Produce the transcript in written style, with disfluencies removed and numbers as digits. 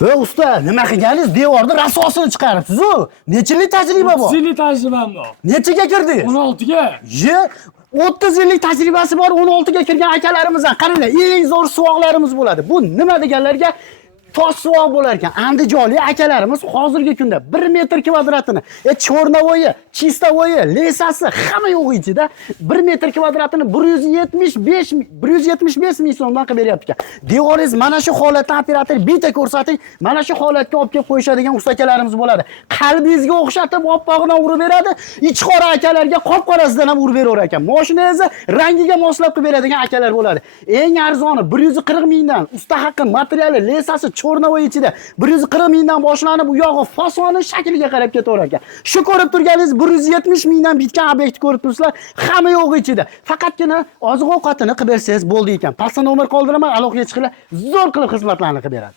Usta, nima qilganingiz? Devorni rasosini chiqaribsiz-ku. Necha yillik tajriba bor? 30 yillik tajribam bor. Nechaga kirdingiz? 16 ga. 30 yillik tajribasi bor 16 ga kirgan akalarimizdan qaranglar, eng zo'r suvoqlarimiz bo'ladi. Bu nima deganlarga tosh suvoq bo'lar ekan. Andijonlik akalarimiz hozirgi kunda 1 metr kvadratini, chornovoyi, chistavoyi, lesasi hamma yo'q ichida 1 metr kvadratini 175 ming so'mdan qilib beryapti ekan. Devoringiz mana shu holatda operator bitta ko'rsating, mana shu holatga olib kelib qo'yishadigan ustakalarimiz bo'ladi. Qalbingizga o'xshatib oppog'idan urib beradi, ichqora akalarga qop-qorasidan ham urib berar ekan. Mashinangizni rangiga moslab qilib beradigan akalar bo'ladi. Eng arzoni 140 mingdan, usta haqqi, materiali, lesasi Chornovoy ichida 140 mingdan boshlanib, u yog'i fasoni shakliga qarab ketaver ekan. Shu ko'rib turganingiz 170 mingdan bitgan obyektni ko'rib turibsizlar, hamma yo'q ichida. Faqatgina oziq-ovqatini qilib bersangiz bo'ldi ekan. Pastda nomer qoldiraman, aloqaga chiqinglar, zo'r qilib xizmatlarni qilib beradi.